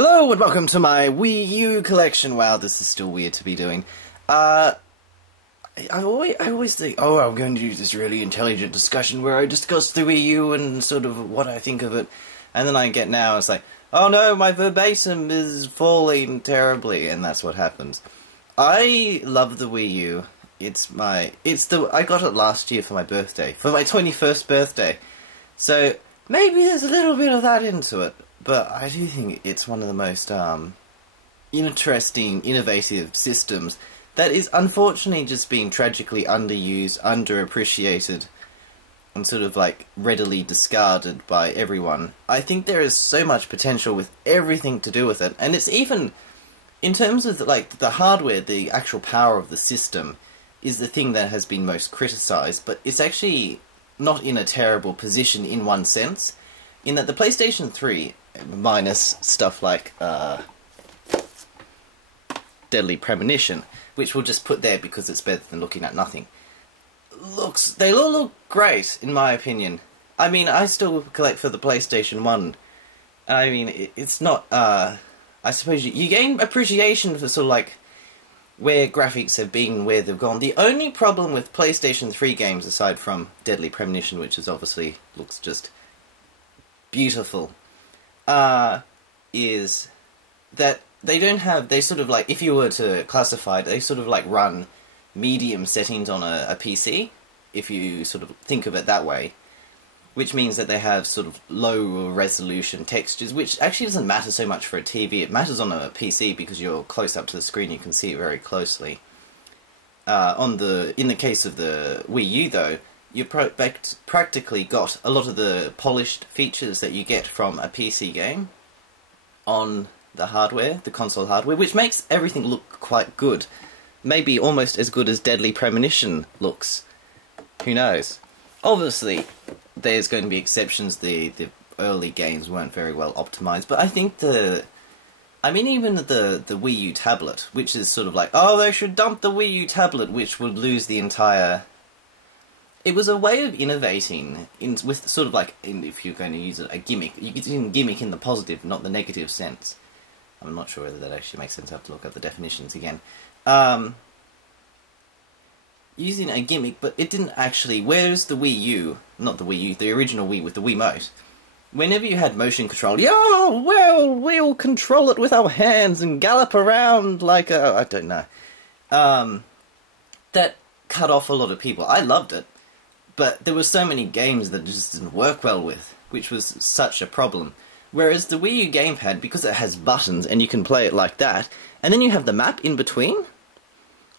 Hello and welcome to my Wii U Collection. Wow, this is still weird to be doing. I always think, oh, I'm going to do this really intelligent discussion where I discuss the Wii U and sort of what I think of it. And then I get now, it's like, oh no, my verbatim is falling terribly, and that's what happens. I love the Wii U. I got it last year for my birthday, for my 21st birthday. So, maybe there's a little bit of that into it. But I do think it's one of the most interesting, innovative systems that is unfortunately just being tragically underused, underappreciated, and sort of like readily discarded by everyone. I think there is so much potential with everything to do with it, and it's even, in terms of like the hardware, the actual power of the system is the thing that has been most criticised, but it's actually not in a terrible position in one sense, in that the PlayStation 3, minus stuff like Deadly Premonition, which we'll just put there because it's better than looking at nothing, they all look great, in my opinion. I mean, I still collect for the PlayStation 1. I mean, it's not, I suppose you gain appreciation for sort of like where graphics have been, where they've gone. The only problem with PlayStation 3 games, aside from Deadly Premonition, which is obviously looks just beautiful, is that they sort of like, if you were to classify it, they sort of like run medium settings on a PC, if you sort of think of it that way, which means that they have sort of low resolution textures, which actually doesn't matter so much for a TV. It matters on a PC because you're close up to the screen, you can see it very closely. In the case of the Wii U though, you've practically got a lot of the polished features that you get from a PC game on the hardware, the console hardware, which makes everything look quite good. Maybe almost as good as Deadly Premonition looks. Who knows? Obviously, there's going to be exceptions. The early games weren't very well optimized, but I think even the Wii U tablet, which is sort of like, oh, they should dump the Wii U tablet, which would lose the entire... It was a way of innovating with sort of like, if you're going to use it, a gimmick. You could use gimmick in the positive, not the negative sense. I'm not sure whether that actually makes sense. I have to look up the definitions again. Using a gimmick, but it didn't actually... Whereas the Wii U, not the Wii U, the original Wii with the Wiimote, whenever you had motion control, yeah, well, we'll control it with our hands and gallop around like a... I don't know. That cut off a lot of people. I loved it. But there were so many games that it just didn't work well with, which was such a problem. Whereas the Wii U gamepad, because it has buttons and you can play it like that, and then you have the map in between,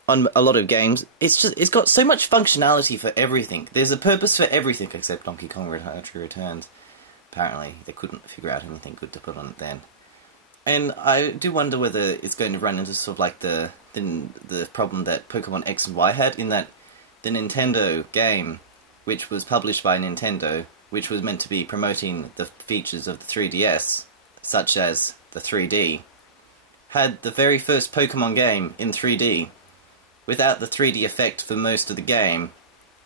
on a lot of games, it's got so much functionality for everything. There's a purpose for everything except Donkey Kong Country Returns. Apparently, they couldn't figure out anything good to put on it then. And I do wonder whether it's going to run into sort of like the problem that Pokemon X and Y had, in that the Nintendo game, which was published by Nintendo, which was meant to be promoting the features of the 3DS, such as the 3D, had the very first Pokemon game in 3D, without the 3D effect for most of the game,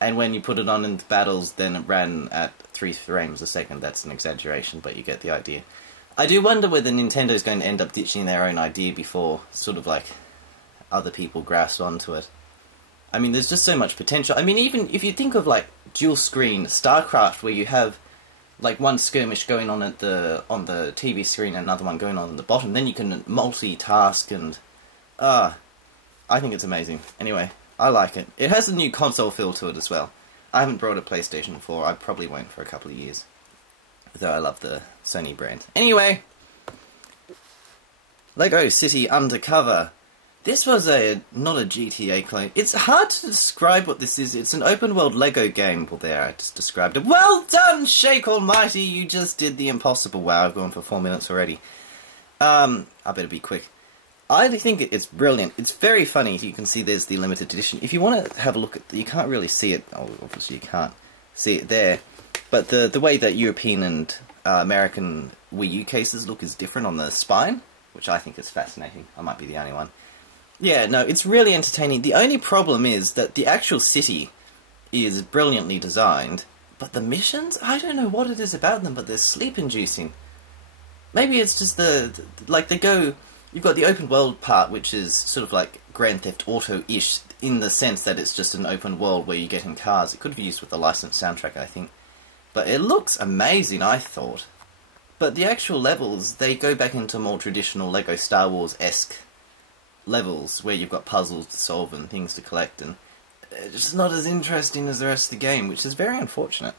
and when you put it on in the battles, then it ran at 3 frames a second. That's an exaggeration, but you get the idea. I do wonder whether Nintendo's going to end up ditching their own idea before sort of like other people grasp onto it. I mean, there's just so much potential. I mean, even if you think of like dual screen StarCraft, where you have like one skirmish going on on the TV screen and another one going on the bottom, then you can multitask and I think it's amazing. Anyway, I like it. It has a new console feel to it as well. I haven't brought a PlayStation 4. I probably won't for a couple of years, though I love the Sony brand. Anyway, Lego City Undercover. This was not a GTA clone. It's hard to describe what this is. It's an open-world Lego game. Well, there, I just described it. Well done, ShakeAlmighty! You just did the impossible. Wow, I've gone for 4 minutes already. I better be quick. I think it's brilliant. It's very funny. You can see there's the limited edition. If you want to have a look at... You can't really see it. Oh, obviously you can't see it there. But the way that European and American Wii U cases look is different on the spine, which I think is fascinating. I might be the only one. Yeah, no, it's really entertaining. The only problem is that the actual city is brilliantly designed, but the missions? I don't know what it is about them, but they're sleep-inducing. maybe it's just like they go. You've got the open world part, which is sort of like Grand Theft Auto-ish, in the sense that it's just an open world where you get in cars. It could be used with a licensed soundtrack, I think. But it looks amazing, I thought. But the actual levels, they go back into more traditional LEGO Star Wars-esque levels, where you've got puzzles to solve and things to collect, and it's just not as interesting as the rest of the game, which is very unfortunate.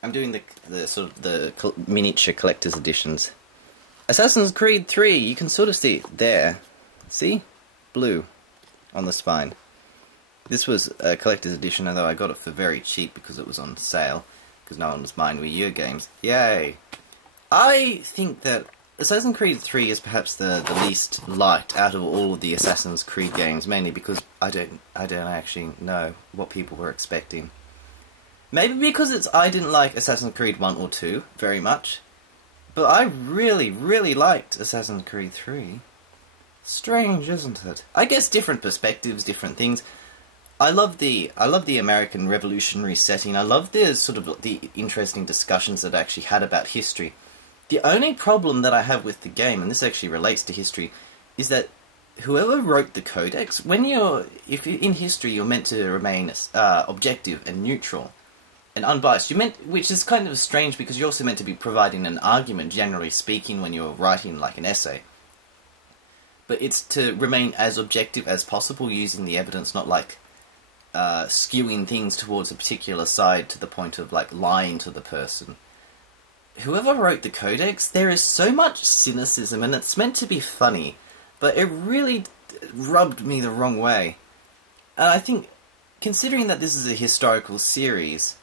I'm doing the miniature collector's editions. Assassin's Creed 3, you can sort of see it there. See? Blue on the spine. This was a collector's edition, although I got it for very cheap because it was on sale, because no one was buying Wii U games. Yay! I think that Assassin's Creed 3 is perhaps the least liked out of all of the Assassin's Creed games, mainly because I don't actually know what people were expecting. Maybe because I didn't like Assassin's Creed 1 or 2 very much. But I really, really liked Assassin's Creed 3. Strange, isn't it? I guess different perspectives, different things. I love the American Revolutionary setting. I love the interesting discussions that I actually had about history. The only problem that I have with the game, and this actually relates to history, is that whoever wrote the codex, if in history you're meant to remain objective and neutral and unbiased, which is kind of strange because you're also meant to be providing an argument, generally speaking, when you're writing like an essay. But it's to remain as objective as possible using the evidence, not like skewing things towards a particular side to the point of like lying to the person. Whoever wrote the codex, there is so much cynicism, and it's meant to be funny, but it really rubbed me the wrong way. And I think, considering that this is a historical series,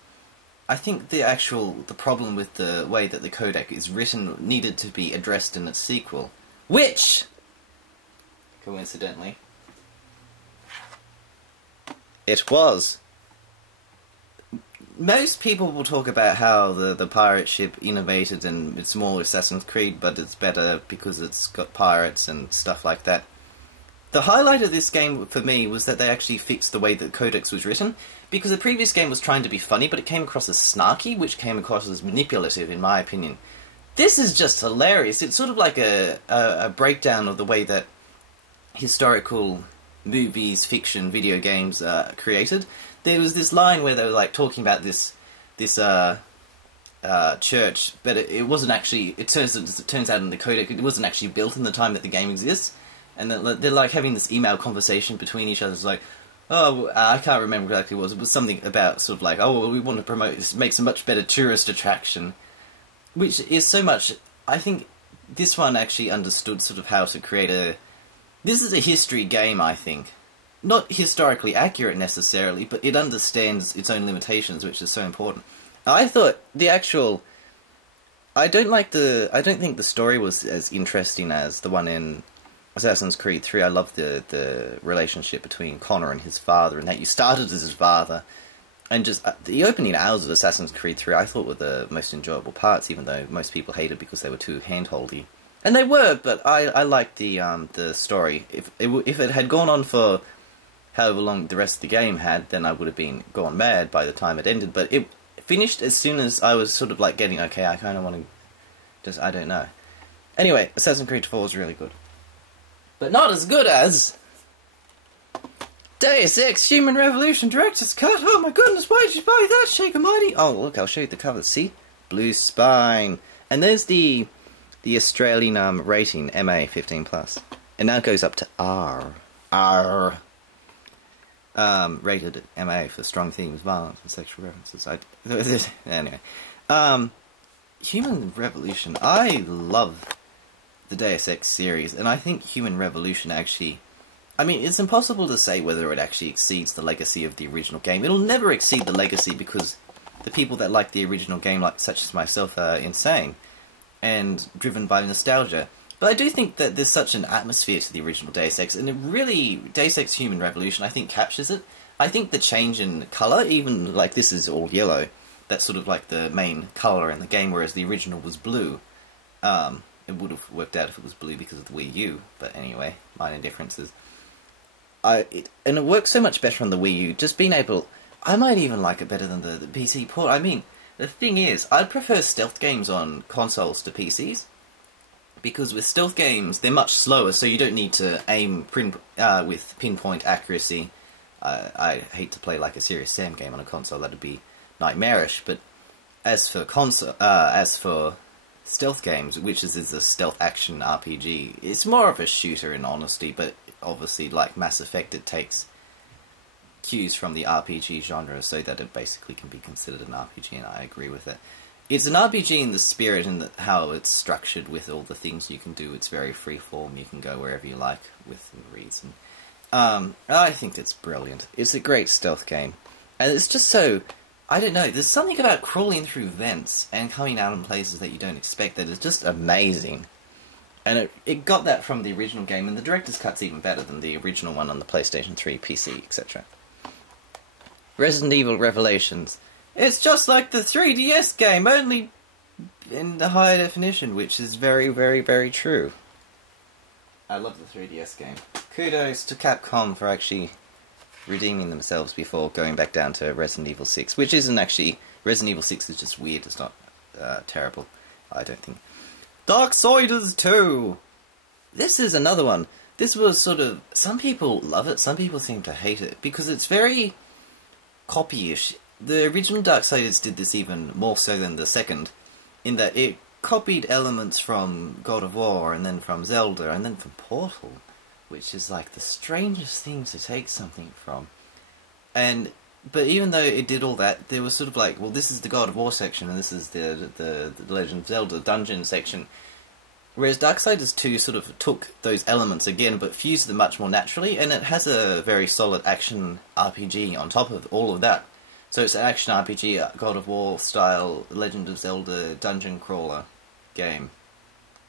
I think the problem with the way that the codex is written needed to be addressed in its sequel, which, coincidentally, it was. Most people will talk about how the pirate ship innovated and it's more Assassin's Creed, but it's better because it's got pirates and stuff like that. The highlight of this game for me was that they actually fixed the way that the codex was written, because the previous game was trying to be funny, but it came across as snarky, which came across as manipulative, in my opinion. This is just hilarious. It's sort of like a breakdown of the way that historical movies, fiction, video games are created. There was this line where they were like talking about this church, but it wasn't actually. It turns out in the codex it wasn't actually built in the time that the game exists, and they're like having this email conversation between each other. It's like, oh, I can't remember exactly what it was. It was something about sort of like, oh, well, we want to promote this, makes a much better tourist attraction, which is so much. I think this one actually understood sort of how to create a. This is a history game, I think. Not historically accurate necessarily, but it understands its own limitations, which is so important. I thought the actual... I don't think the story was as interesting as the one in Assassin's Creed 3. I love the relationship between Connor and his father, and that you started as his father. And just the opening hours of Assassin's Creed 3 I thought were the most enjoyable parts, even though most people hated because they were too handholdy. And they were, but I liked the story. If it had gone on for however long the rest of the game had, then I would have been gone mad by the time it ended. But it finished as soon as I was sort of like getting, okay, I kind of want to just, I don't know. Anyway, Assassin's Creed 4 is really good. But not as good as Deus Ex Human Revolution Director's Cut. Oh my goodness, why did you buy that, ShakeAlmighty? Oh, look, I'll show you the cover. See? Blue spine. And there's the Australian rating, MA 15+. And now it goes up to R. R. Rated MA for strong themes, violence, and sexual references. Anyway. Human Revolution. I love the Deus Ex series, and I think Human Revolution actually... I mean, it's impossible to say whether it actually exceeds the legacy of the original game. It'll never exceed the legacy because the people that like the original game, like such as myself, are insane and driven by nostalgia. But I do think that there's such an atmosphere to the original Deus Ex, and it really, Deus Ex Human Revolution, I think, captures it. I think the change in colour, even like this is all yellow, that's sort of like the main colour in the game, whereas the original was blue. It would have worked out if it was blue because of the Wii U, but anyway, minor differences. And it works so much better on the Wii U, just being able... I might even like it better than the PC port. I mean, The thing is, I'd prefer stealth games on consoles to PCs, because with stealth games, they're much slower, so you don't need to aim with pinpoint accuracy. I hate to play like a Serious Sam game on a console, that'd be nightmarish, but as for stealth games, which is a stealth action RPG, it's more of a shooter in honesty, but obviously, like Mass Effect, it takes cues from the RPG genre so that it basically can be considered an RPG, and I agree with it. It's an RPG in the spirit and how it's structured with all the things you can do. It's very freeform, you can go wherever you like within reason. I think it's brilliant. It's a great stealth game. And it's just so... I don't know, there's something about crawling through vents and coming out in places that you don't expect that is just amazing. And it got that from the original game, and the director's cut's even better than the original one on the PlayStation 3, PC, etc. Resident Evil Revelations. It's just like the 3DS game, only in the high definition, which is very, very, very true. I love the 3DS game. Kudos to Capcom for actually redeeming themselves before going back down to Resident Evil 6, which isn't actually... Resident Evil 6 is just weird, it's not terrible, I don't think. Darksiders 2! This is another one. This was sort of... Some people love it, some people seem to hate it, because it's very copy-ish. The original Darksiders did this even more so than the second, in that it copied elements from God of War, and then from Zelda, and then from Portal, which is like the strangest thing to take something from. But even though it did all that, there was sort of like, well, this is the God of War section, and this is the Legend of Zelda dungeon section. Whereas Darksiders 2 sort of took those elements again, but fused them much more naturally, and it has a very solid action RPG on top of all of that. So it's an action RPG, God of War style, Legend of Zelda dungeon crawler game.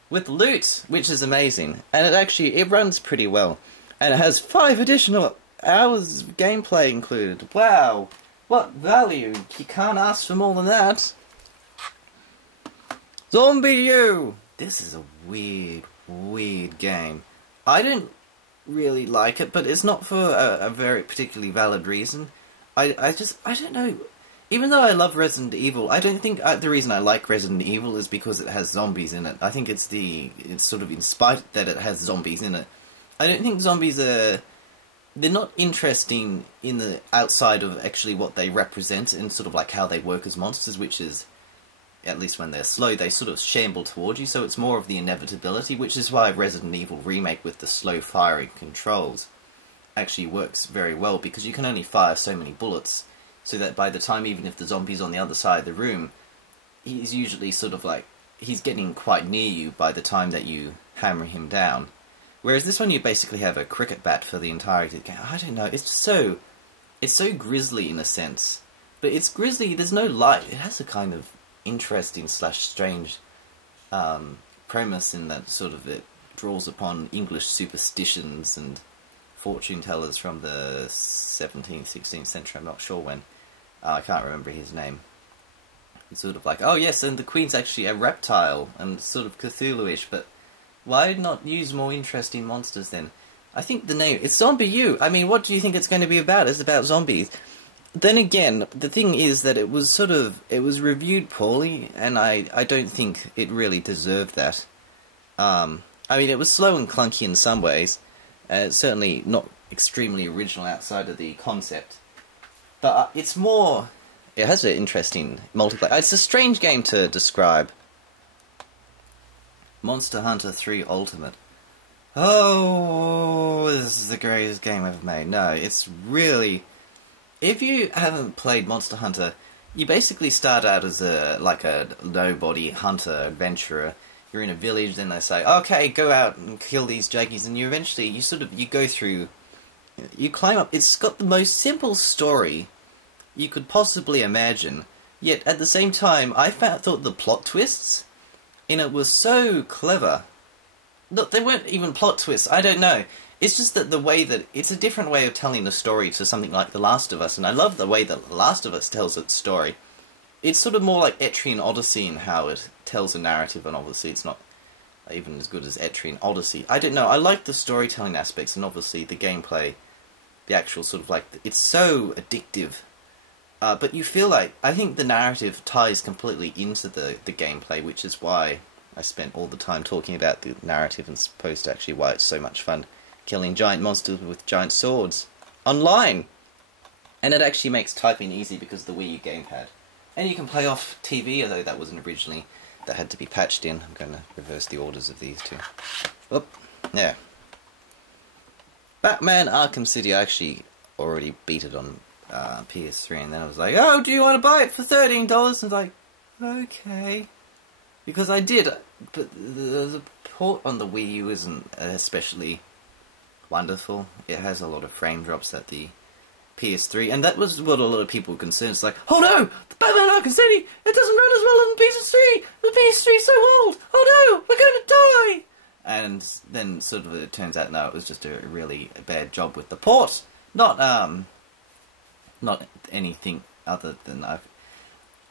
With loot, which is amazing. And it runs pretty well. And it has 5 additional hours of gameplay included. Wow! What value? You can't ask for more than that. Zombie U! This is a weird, weird game. I don't really like it, but it's not for a very particularly valid reason. I don't know. Even though I love Resident Evil, I don't think the reason I like Resident Evil is because it has zombies in it. I think it's sort of in spite that it has zombies in it. I don't think zombies are... They're not interesting in the outside of actually what they represent and sort of like how they work as monsters, which is, at least when they're slow, they sort of shamble towards you, so it's more of the inevitability, which is why Resident Evil Remake with the slow firing controls actually works very well, because you can only fire so many bullets, so that by the time, even if the zombie's on the other side of the room, he's usually sort of like, he's getting quite near you by the time that you hammer him down. Whereas this one you basically have a cricket bat for the entirety of the game. I don't know, it's so grisly in a sense. But it's grisly, there's no light. It has a kind of interesting / strange premise in that sort of it draws upon English superstitions and fortune tellers from the 17th, 16th century, I'm not sure when. I can't remember his name. It's sort of like, oh yes, and the Queen's actually a reptile, and sort of Cthulhu-ish, but why not use more interesting monsters then? I think the name, it's Zombie U. I mean, what do you think it's going to be about? It's about zombies. Then again, the thing is that it was reviewed poorly, and I don't think it really deserved that. I mean, it was slow and clunky in some ways. It's certainly not extremely original outside of the concept. But it's more... It has an interesting multiplayer. It's a strange game to describe. Monster Hunter 3 Ultimate. Oh, this is the greatest game ever made. No, it's really... If you haven't played Monster Hunter, you basically start out as a nobody hunter, adventurer. You're in a village, then they say, okay, go out and kill these jaggies, and you go through, you climb up. It's got the most simple story you could possibly imagine, yet at the same time, I thought the plot twists in it were so clever. Look, they weren't even plot twists, I don't know. It's just that the way that, it's a different way of telling the story to something like The Last of Us, and I love the way that The Last of Us tells its story. It's sort of more like Etrian Odyssey in how it tells a narrative, and obviously it's not even as good as Etrian Odyssey. I don't know, I like the storytelling aspects, and obviously the gameplay, the actual sort of like, it's so addictive. But you feel like, I think the narrative ties completely into the gameplay, which is why I spent all the time talking about the narrative as opposed to actually why it's so much fun killing giant monsters with giant swords online. And it actually makes typing easy because of the Wii U gamepad. And you can play off TV, although that wasn't originally, that had to be patched in. I'm going to reverse the orders of these two. Oop, yeah. Batman Arkham City, I actually already beat it on PS3, and then I was like, oh, do you want to buy it for $13? And I was like, okay. Because I did, but the port on the Wii U isn't especially wonderful. It has a lot of frame drops at the PS3, and that was what a lot of people were concerned. It's like, oh no, the Batman Arkham City, it doesn't run as well on the PS3! The PS3 is so old! Oh no, we're going to die! And then sort of it turns out, no, it was just a really bad job with the port. Not anything other than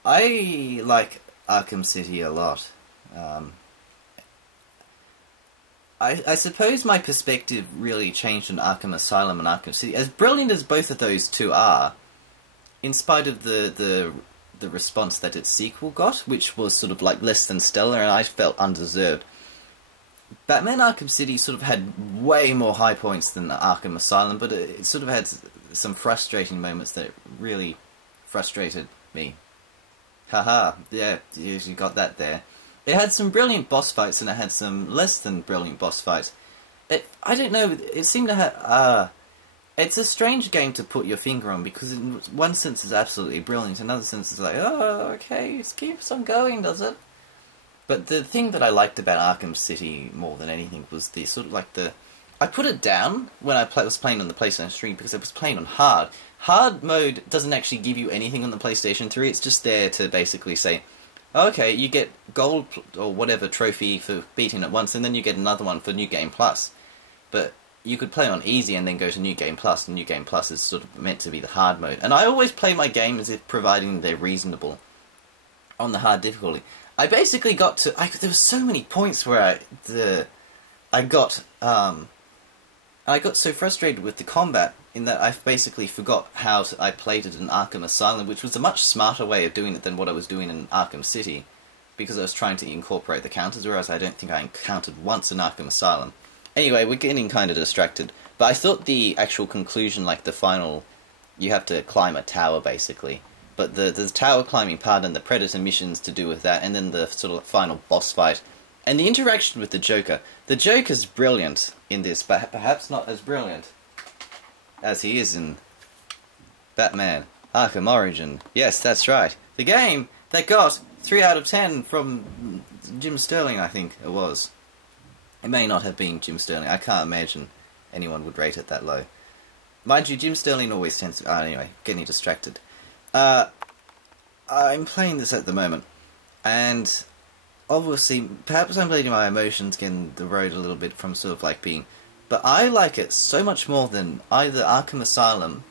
I like Arkham City a lot. I suppose my perspective really changed on Arkham Asylum and Arkham City. As brilliant as both of those two are, in spite of the response that its sequel got, which was sort of like less than stellar, and I felt undeserved. Batman Arkham City sort of had way more high points than Arkham Asylum, but it sort of had some frustrating moments that really frustrated me. Haha, yeah, you got that there. It had some brilliant boss fights, and it had some less than brilliant boss fights. I don't know, it seemed to have... it's a strange game to put your finger on, because in one sense it's absolutely brilliant, in another sense it's like, oh, okay, it keeps on going, does it? But the thing that I liked about Arkham City more than anything was the sort of like the... I put it down when I was playing on the PlayStation 3 because I was playing on hard. Hard mode doesn't actually give you anything on the PlayStation 3, it's just there to basically say, okay, you get gold or whatever trophy for beating it once, and then you get another one for New Game Plus. But you could play on easy and then go to New Game Plus, and New Game Plus is sort of meant to be the hard mode. And I always play my games if providing they're reasonable on the hard difficulty. I basically got to... there were so many points where I got so frustrated with the combat in that I basically forgot how I played it in Arkham Asylum, which was a much smarter way of doing it than what I was doing in Arkham City, because I was trying to incorporate the counters, whereas I don't think I encountered once in Arkham Asylum. Anyway, we're getting kind of distracted, but I thought the actual conclusion, like the final, you have to climb a tower, basically. But the tower climbing part and the Predator missions to do with that, and then the sort of final boss fight, and the interaction with the Joker. The Joker's brilliant in this, but perhaps not as brilliant as he is in Batman Arkham Origin. Yes, that's right. The game that got 3 out of 10 from Jim Sterling, I think it was. It may not have been Jim Sterling. I can't imagine anyone would rate it that low. Mind you, Jim Sterling always tends to... anyway, getting distracted. I'm playing this at the moment, and obviously, perhaps I'm letting my emotions get in the road a little bit from sort of like being... But I like it so much more than either Arkham Asylum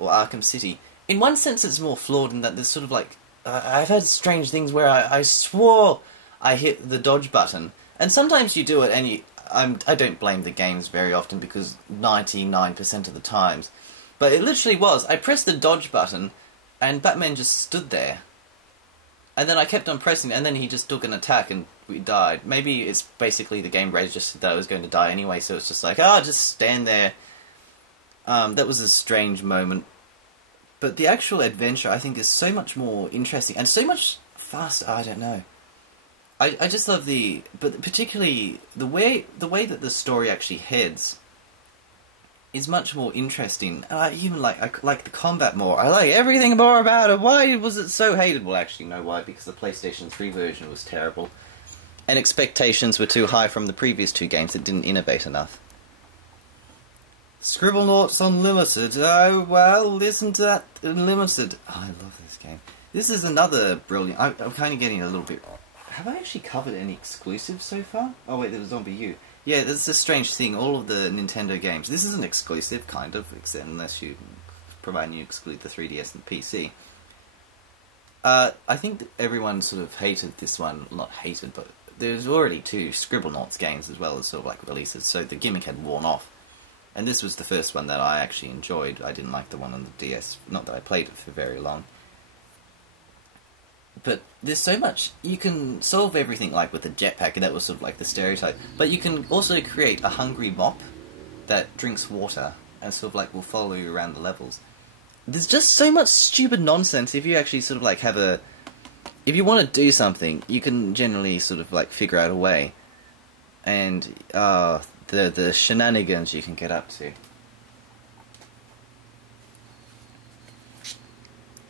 or Arkham City. In one sense, it's more flawed in that there's sort of like... I've had strange things where I swore I hit the dodge button, and sometimes you do it, and I don't blame the games very often, because 99% of the times. But it literally was. I pressed the dodge button, and Batman just stood there. And then I kept on pressing, and then he just took an attack, and we died. Maybe it's basically the game registered that I was going to die anyway, so it's just like, just stand there. That was a strange moment. But the actual adventure, I think, is so much more interesting, and so much faster. I don't know. I just love but particularly the way that the story actually heads is much more interesting. And I even like the combat more. I like everything more about it. Why was it so hated? Well, actually, no, why? Because the PlayStation 3 version was terrible, and expectations were too high from the previous two games that didn't innovate enough. Scribblenauts Unlimited. Oh, well, listen to that. Unlimited. Oh, I love this game. This is another brilliant... I'm kind of getting a little bit... Have I actually covered any exclusives so far? Oh, wait, there was Zombie U. Yeah, that's a strange thing. All of the Nintendo games... This is an exclusive, kind of, except unless you... providing you exclude the 3DS and PC. I think that everyone sort of hated this one. Not hated, but... There's already 2 Scribblenauts games as well as sort of like releases, so the gimmick had worn off. And this was the first one that I actually enjoyed. I didn't like the one on the DS, not that I played it for very long. But there's so much, you can solve everything like with a jetpack, and that was sort of like the stereotype. But you can also create a hungry mop that drinks water, and sort of like will follow you around the levels. There's just so much stupid nonsense if you actually sort of like have a... If you want to do something, you can generally sort of like figure out a way. And, the shenanigans you can get up to.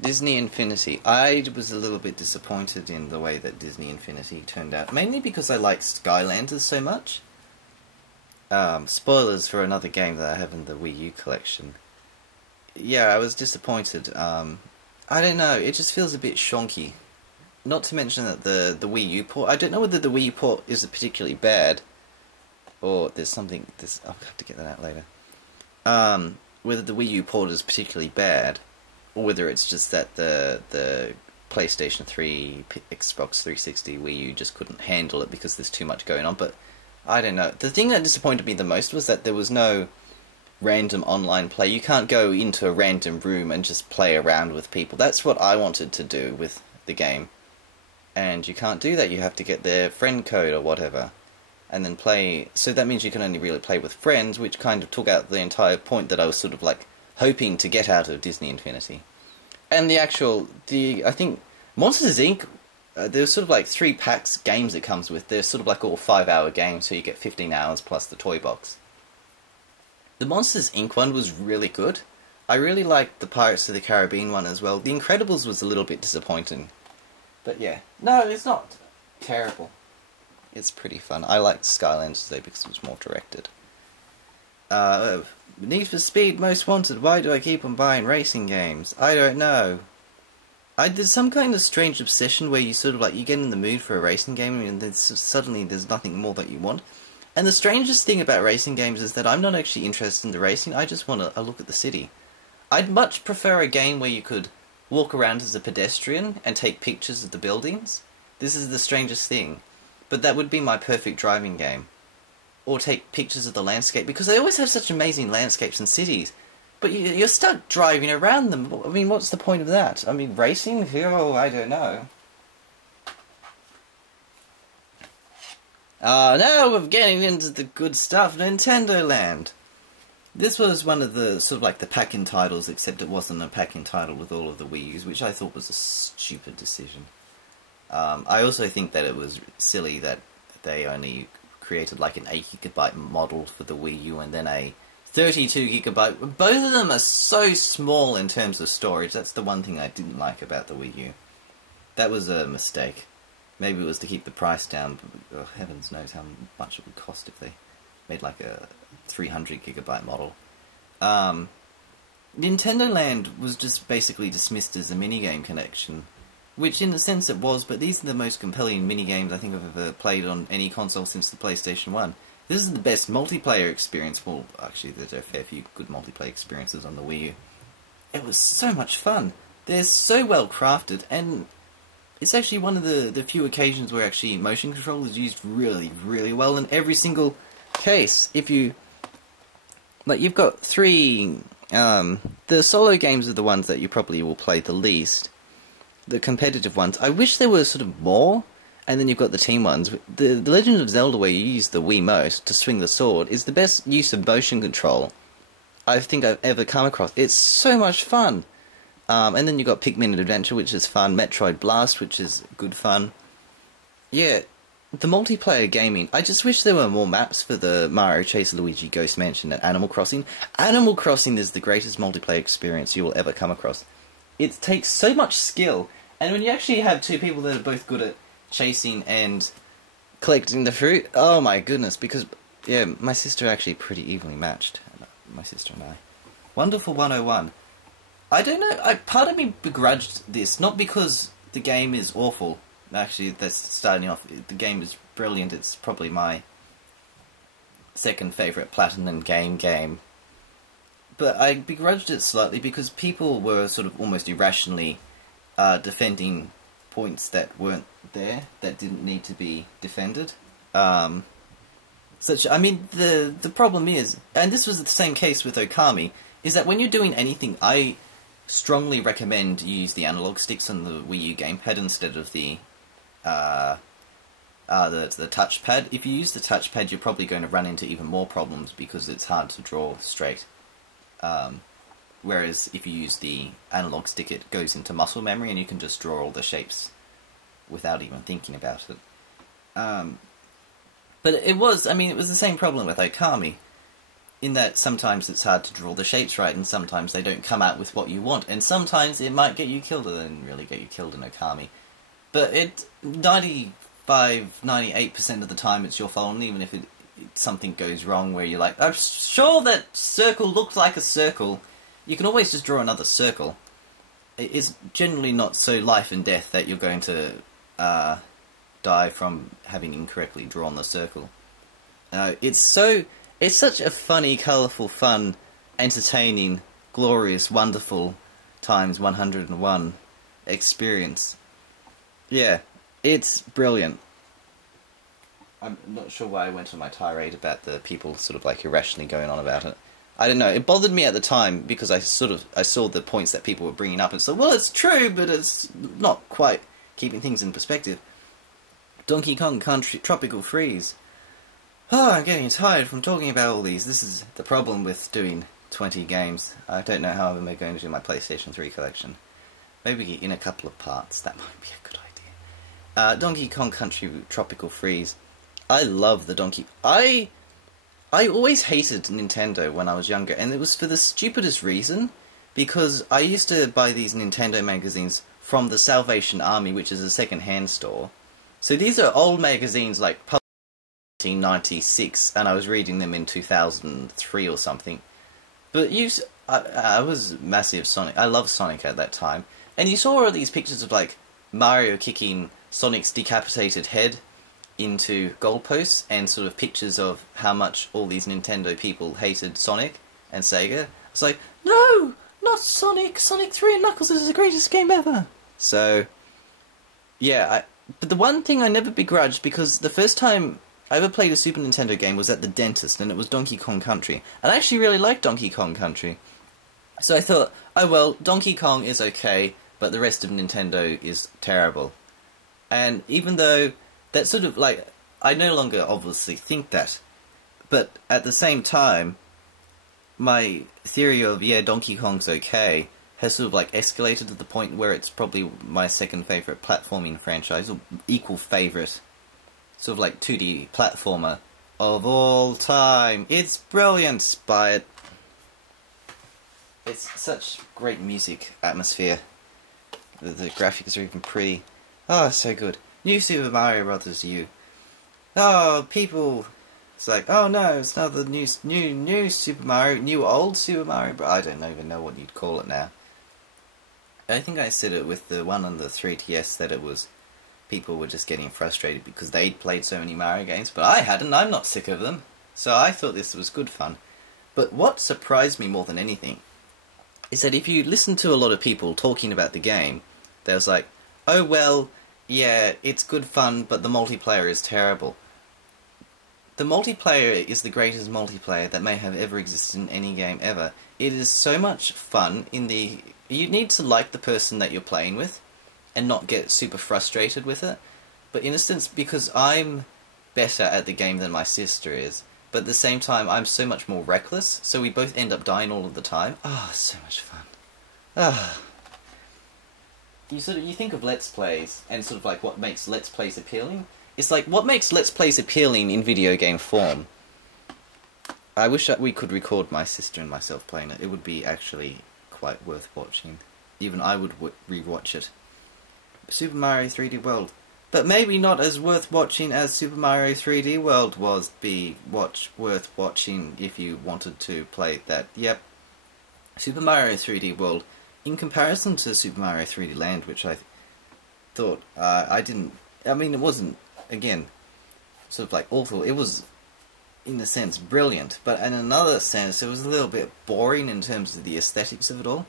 Disney Infinity. I was a little bit disappointed in the way that Disney Infinity turned out. Mainly because I liked Skylanders so much. Spoilers for another game that I have in the Wii U Collection. Yeah, I was disappointed. I don't know, it just feels a bit shonky. Not to mention that the Wii U port... I don't know whether the Wii U port is particularly bad. Or there's something... I'll have to get that out later. Whether the Wii U port is particularly bad, or whether it's just that the PlayStation 3, Xbox 360, Wii U just couldn't handle it because there's too much going on, but I don't know. The thing that disappointed me the most was that there was no random online play. You can't go into a random room and just play around with people. That's what I wanted to do with the game. And you can't do that. You have to get their friend code or whatever, and then play. So that means you can only really play with friends, which kind of took out the entire point that I was sort of like hoping to get out of Disney Infinity. And I think Monsters Inc. There's sort of like 3 packs games it comes with. They're sort of like all 5-hour games, so you get 15 hours plus the toy box. The Monsters Inc. one was really good. I really liked the Pirates of the Caribbean one as well. The Incredibles was a little bit disappointing. But yeah, no, it's not terrible. It's pretty fun. I liked Skylanders though because it was more directed. Need for Speed Most Wanted. Why do I keep on buying racing games? I don't know. There's some kind of strange obsession where you sort of like, you get in the mood for a racing game and then suddenly there's nothing more that you want. And the strangest thing about racing games is that I'm not actually interested in the racing, I just want a look at the city. I'd much prefer a game where you could walk around as a pedestrian and take pictures of the buildings. This is the strangest thing. But that would be my perfect driving game. Or take pictures of the landscape, because they always have such amazing landscapes and cities. But you're stuck driving around them. I mean, what's the point of that? I mean, racing? Oh, I don't know. Now we're getting into the good stuff. Nintendo Land. This was one of the, sort of like the pack-in titles, except it wasn't a pack-in title with all of the Wii U's, which I thought was a stupid decision. I also think that it was silly that they only created like an 8GB model for the Wii U and then a 32GB. Both of them are so small in terms of storage. That's the one thing I didn't like about the Wii U. That was a mistake. Maybe it was to keep the price down, but heavens knows how much it would cost if they made like a 300GB model. Nintendo Land was just basically dismissed as a minigame collection, which in a sense it was, but these are the most compelling minigames I think I've ever played on any console since the PlayStation 1. This is the best multiplayer experience. Well, actually there's a fair few good multiplayer experiences on the Wii U. It was so much fun. They're so well crafted, and it's actually one of the few occasions where actually motion control is used really, really well in every single case. If you... like, you've got 3... the solo games are the ones that you probably will play the least. The competitive ones. I wish there were sort of more, and then you've got the team ones. The Legend of Zelda, where you use the Wiimote to swing the sword, is the best use of motion control I think I've ever come across. It's so much fun. And then you've got Pikmin Adventure, which is fun. Metroid Blast, which is good fun. Yeah, the multiplayer gaming. I just wish there were more maps for the Mario Chase Luigi Ghost Mansion and Animal Crossing. Animal Crossing is the greatest multiplayer experience you will ever come across. It takes so much skill, and when you actually have 2 people that are both good at chasing and collecting the fruit, oh my goodness, because, yeah, my sister actually pretty evenly matched. My sister and I. Wonderful 101. I don't know, part of me begrudged this, not because the game is awful. Actually, that's starting off, the game is brilliant. It's probably my second favourite Platinum game. But I begrudged it slightly because people were sort of almost irrationally defending points that weren't there, that didn't need to be defended. I mean, the problem is, and this was the same case with Okami, is that when you're doing anything, I strongly recommend you use the analog sticks on the Wii U gamepad instead of the touchpad. If you use the touchpad, you're probably going to run into even more problems because it's hard to draw straight. Whereas if you use the analog stick, it goes into muscle memory and you can just draw all the shapes without even thinking about it. But it was the same problem with Okami, in that sometimes it's hard to draw the shapes right, and sometimes they don't come out with what you want, and sometimes it might get you killed, and then really get you killed in Okami. But 98% of the time it's your fault, and even if something goes wrong where you're like, I'm sure that circle looks like a circle, you can always just draw another circle. It's generally not so life and death that you're going to die from having incorrectly drawn the circle. It's such a funny, colourful, fun, entertaining, glorious, wonderful, times 101 experience. Yeah, it's brilliant. I'm not sure why I went on my tirade about the people sort of like irrationally going on about it. I don't know, it bothered me at the time because I saw the points that people were bringing up and said, well, it's true, but it's not quite keeping things in perspective. Donkey Kong Country Tropical Freeze. Oh, I'm getting tired from talking about all these. This is the problem with doing 20 games. I don't know how I'm going to do my PlayStation 3 collection. Maybe in a couple of parts. That might be a good idea. Donkey Kong Country Tropical Freeze. I love the Donkey... I always hated Nintendo when I was younger, and it was for the stupidest reason, because I used to buy these Nintendo magazines from the Salvation Army, which is a second-hand store. So these are old magazines like 1996, and I was reading them in 2003 or something. But I was massive Sonic. I loved Sonic at that time. And you saw all these pictures of like Mario kicking Sonic's decapitated head into goalposts, and sort of pictures of how much all these Nintendo people hated Sonic and Sega. It's like, no, not Sonic. Sonic 3 and Knuckles is the greatest game ever. So, yeah, but the one thing I never begrudged, because the first time I ever played a Super Nintendo game was at the dentist, and it was Donkey Kong Country. And I actually really liked Donkey Kong Country. So I thought, oh well, Donkey Kong is okay, but the rest of Nintendo is terrible. And even though that sort of, like, I no longer obviously think that, but at the same time, my theory of, yeah, Donkey Kong's okay, has sort of, like, escalated to the point where it's probably my second favourite platforming franchise, or equal favourite, sort of, like, 2D platformer of all time. It's brilliant, buy it. It's such great music, atmosphere. The graphics are even pretty. Oh, so good. New Super Mario Brothers U. Oh, people. It's like, oh no, it's not the new Super Mario, new old Super Mario. But I don't even know what you'd call it now. I think I said it with the one on the 3DS that it was people were just getting frustrated because they'd played so many Mario games, but I hadn't. I'm not sick of them, so I thought this was good fun. But what surprised me more than anything is that if you listen to a lot of people talking about the game, they was like, oh well, yeah, it's good fun, but the multiplayer is terrible. The multiplayer is the greatest multiplayer that may have ever existed in any game ever. It is so much fun in the... You need to like the person that you're playing with and not get super frustrated with it. But in a sense, because I'm better at the game than my sister is, but at the same time I'm so much more reckless, so we both end up dying all of the time. Ah, oh, so much fun. Ah. You think of Let's Plays, and sort of like what makes Let's Plays appealing. It's like, what makes Let's Plays appealing in video game form? I wish that we could record my sister and myself playing it. It would be actually quite worth watching. Even I would re-watch it. Super Mario 3D World. But maybe not as worth watching as Super Mario 3D World was. Worth watching if you wanted to play that. Yep. Super Mario 3D World, in comparison to Super Mario 3D Land, which I thought, it wasn't, again, sort of like awful. It was, in a sense, brilliant, but in another sense, it was a little bit boring in terms of the aesthetics of it all.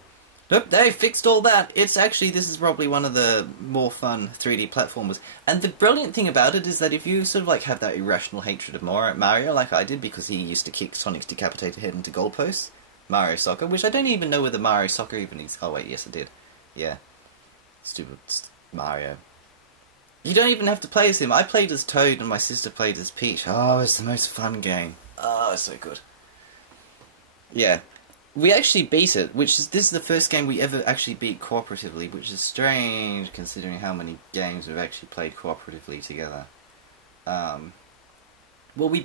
nope, they fixed all that. It's actually, this is probably one of the more fun 3D platformers. And the brilliant thing about it is that if you sort of like have that irrational hatred of Mario, like I did, because he used to kick Sonic's decapitated head into goalposts, Mario Soccer, which I don't even know whether Mario Soccer even is. Oh wait, yes I did. Yeah. Stupid Mario. You don't even have to play as him. I played as Toad and my sister played as Peach. Oh, it's the most fun game. Oh, it's so good. Yeah. We actually beat it, this is the first game we ever actually beat cooperatively, which is strange considering how many games we've actually played cooperatively together. Well, we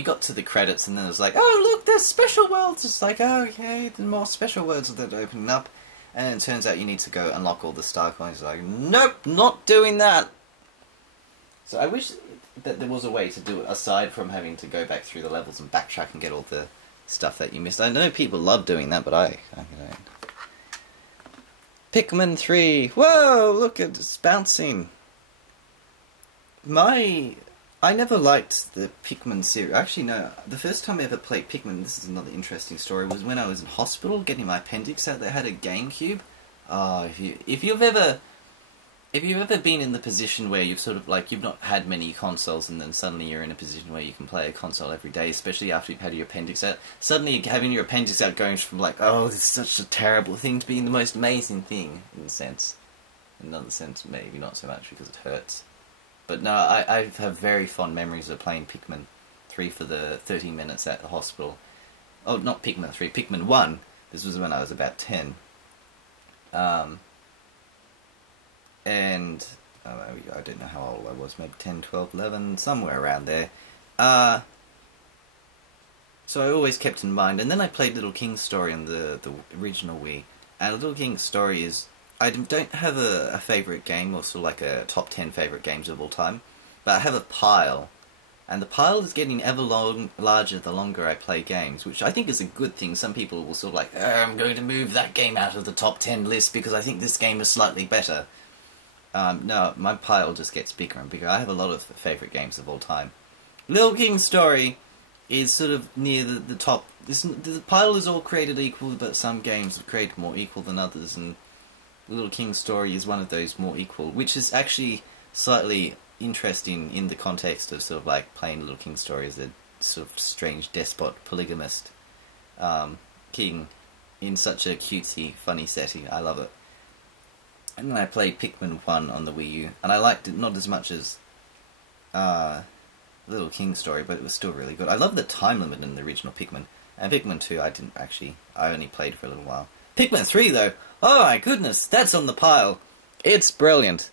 got to the credits and then it was like, oh look, there's special worlds! It's like, oh okay, there's more special worlds that are opening up. And it turns out you need to go unlock all the star coins. Like, nope, not doing that! So I wish that there was a way to do it, aside from having to go back through the levels and backtrack and get all the stuff that you missed. I know people love doing that, but I don't. Pikmin 3! Whoa, look, it's bouncing! I never liked the Pikmin series. Actually, no. The first time I ever played Pikmin, this is another interesting story, was when I was in hospital getting my appendix out. They had a GameCube. Oh, if you've ever been in the position where you've sort of like you've not had many consoles, and then suddenly you're in a position where you can play a console every day, especially after you've had your appendix out. Suddenly, having your appendix out going from like, oh, this is such a terrible thing, to being the most amazing thing in a sense. In another sense, maybe not so much because it hurts. But no, I have very fond memories of playing Pikmin 3 for the 30 minutes at the hospital. Oh, not Pikmin 3, Pikmin 1. This was when I was about 10. And I don't know how old I was, maybe 10, 12, 11, somewhere around there. So I always kept in mind, and then I played Little King's Story on the original Wii. And Little King's Story is, I don't have a favourite game, or sort of like a top 10 favourite games of all time, but I have a pile. And the pile is getting ever larger the longer I play games, which I think is a good thing. Some people will sort of like, I'm going to move that game out of the top 10 list because I think this game is slightly better. No, my pile just gets bigger and bigger. I have a lot of favourite games of all time. Little King's Story is sort of near the top. The pile is all created equal, but some games are created more equal than others, and Little King's Story is one of those more equal, which is actually slightly interesting in the context of sort of like playing Little King's Story as a sort of strange despot, polygamist king in such a cutesy, funny setting. I love it. And then I played Pikmin 1 on the Wii U, and I liked it not as much as Little King's Story, but it was still really good. I love the time limit in the original Pikmin, and Pikmin 2 I only played for a little while. Pikmin 3 though, oh my goodness, that's on the pile. It's brilliant.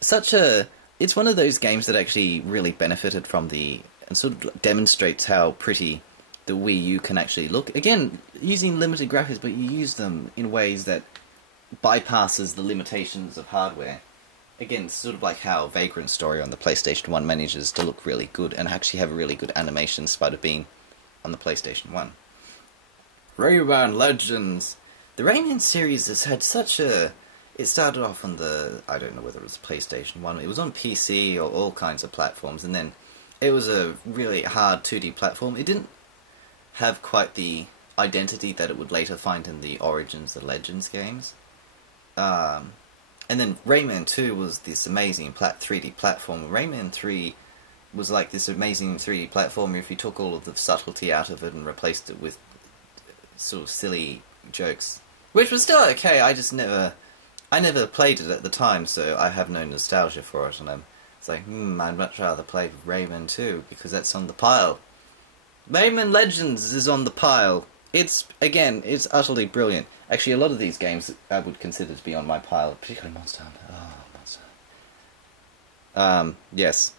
It's one of those games that actually really benefited from and sort of demonstrates how pretty the Wii U can actually look. Again, using limited graphics, but you use them in ways that bypasses the limitations of hardware. Again, sort of like how Vagrant Story on the PlayStation 1 manages to look really good and actually have a really good animation in spite of being on the PlayStation 1. Rayman Legends! The Rayman series has had such a... It started off on I don't know whether it was PlayStation 1, it was on PC or all kinds of platforms, and then it was a really hard 2D platform. It didn't have quite the identity that it would later find in the Origins, the Legends games. And then Rayman 2 was this amazing 3D platform. Rayman 3 was like this amazing 3D platform if you took all of the subtlety out of it and replaced it with sort of silly jokes. Which was still okay, I never played it at the time, so I have no nostalgia for it, and it's like, I'd much rather play Rayman 2, because that's on the pile. Rayman Legends is on the pile. It's utterly brilliant. Actually, a lot of these games I would consider to be on my pile, particularly Monster Hunter. Oh, Monster Hunter. Yes.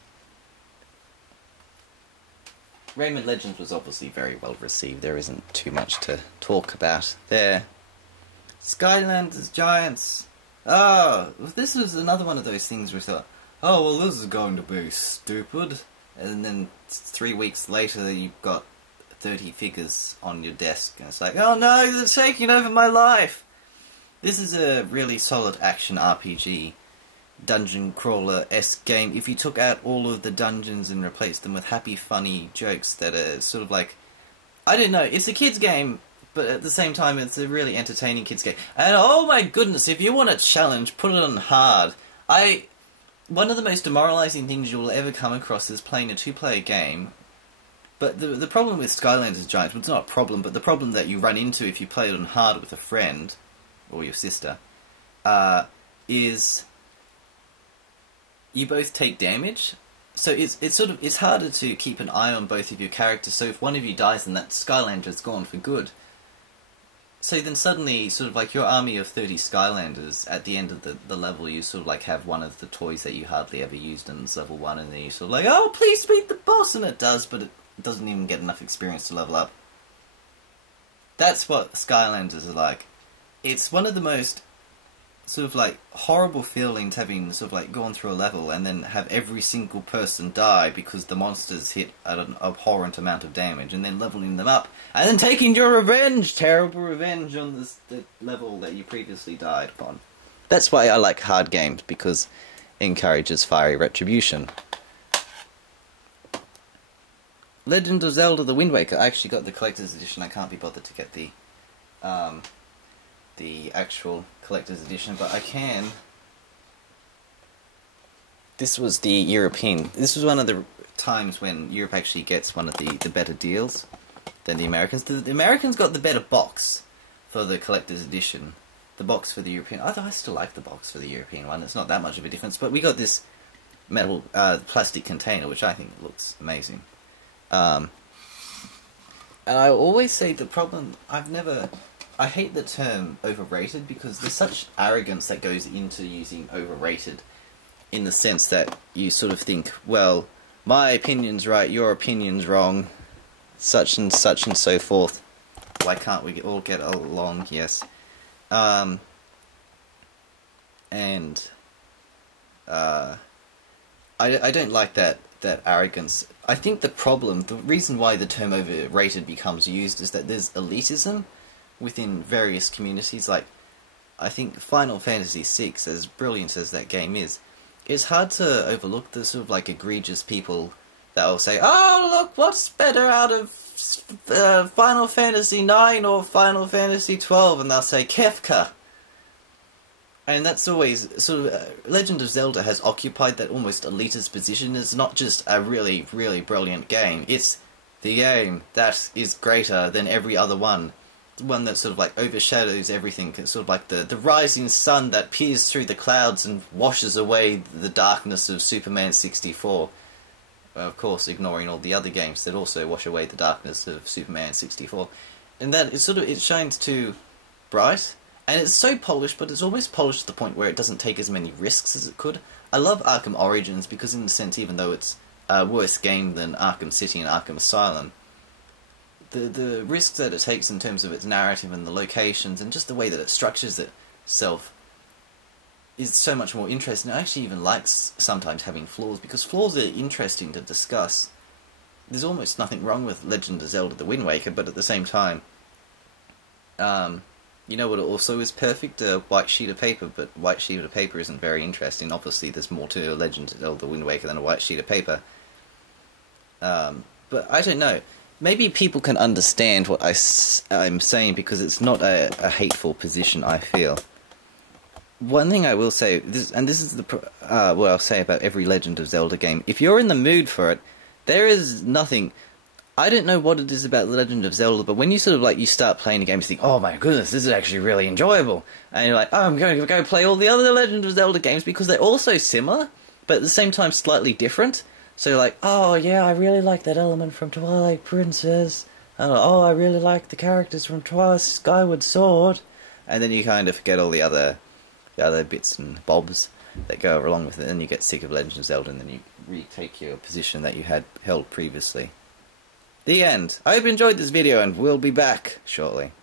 Rayman Legends was obviously very well received. There isn't too much to talk about there. Skylanders Giants. Oh, this was another one of those things where I thought, oh, well, this is going to be stupid. And then 3 weeks later, you've got 30 figures on your desk, and it's like, oh no, it's taking over my life! This is a really solid action RPG, dungeon crawler-esque game. If you took out all of the dungeons and replaced them with happy, funny jokes that are sort of like, I don't know, it's a kid's game, but at the same time, it's a really entertaining kids game. And oh my goodness, if you want a challenge, put it on hard. One of the most demoralizing things you'll ever come across is playing a two-player game. But the problem with Skylanders Giants, well, it's not a problem, but the problem that you run into if you play it on hard with a friend, or your sister, is you both take damage. So it's harder to keep an eye on both of your characters, so if one of you dies, then that Skylander's gone for good. So then suddenly, sort of like your army of 30 Skylanders, at the end of the level, you sort of like have one of the toys that you hardly ever used in level 1, and then you sort of like, oh, please beat the boss, and it does, but it doesn't even get enough experience to level up. That's what Skylanders are like. It's one of the most sort of like horrible feelings, having sort of like gone through a level and then have every single person die because the monsters hit at an abhorrent amount of damage, and then leveling them up and then taking your revenge, terrible revenge on the level that you previously died upon. That's why I like hard games, because it encourages fiery retribution. Legend of Zelda: The Wind Waker. I actually got the collector's edition. I can't be bothered to get the actual collector's edition, but I can. This was the European. This was one of the times when Europe actually gets one of the better deals than the Americans. The Americans got the better box for the collector's edition. The box for the European. Although I still like the box for the European one. It's not that much of a difference, but we got this metal plastic container, which I think looks amazing. And I always say the problem. I hate the term overrated, because there's such arrogance that goes into using overrated, in the sense that you sort of think, well, my opinion's right, your opinion's wrong, such and so forth. Why can't we all get along? Yes. I don't like that arrogance. I think the reason why the term overrated becomes used is that there's elitism within various communities. Like, I think Final Fantasy VI, as brilliant as that game is, it's hard to overlook the sort of like egregious people that will say, oh, look, what's better out of Final Fantasy IX or Final Fantasy XII? And they'll say, Kefka. And that's always sort of... Legend of Zelda has occupied that almost elitist position. It's not just a really, really brilliant game. It's the game that is greater than every other one. One that sort of like overshadows everything. It's sort of like the rising sun that peers through the clouds and washes away the darkness of Superman 64. Well, of course, ignoring all the other games that also wash away the darkness of Superman 64. And that it shines too bright. And it's so polished, but it's almost polished to the point where it doesn't take as many risks as it could. I love Arkham Origins because, in a sense, even though it's a worse game than Arkham City and Arkham Asylum, the risks that it takes in terms of its narrative and the locations and just the way that it structures itself is so much more interesting. I actually even like sometimes having flaws, because flaws are interesting to discuss. There's almost nothing wrong with Legend of Zelda: The Wind Waker, but at the same time, you know what also is perfect? A white sheet of paper, but white sheet of paper isn't very interesting. Obviously, there's more to Legend of Zelda: The Wind Waker than a white sheet of paper. But I don't know. Maybe people can understand what I'm saying, because it's not a hateful position, I feel. One thing I will say, and this is what I'll say about every Legend of Zelda game, if you're in the mood for it, there is nothing... I don't know what it is about The Legend of Zelda, but when you sort of like, you start playing a game, you think, oh my goodness, this is actually really enjoyable. And you're like, oh, I'm going to go play all the other Legend of Zelda games, because they're all so similar, but at the same time slightly different. So you're like, oh yeah, I really like that element from Twilight Princess. Oh, I really like the characters from Twilight Skyward Sword. And then you kind of forget all the other bits and bobs that go along with it, and you get sick of Legend of Zelda, and then you retake your position that you had held previously. The end. I hope you enjoyed this video, and we'll be back shortly.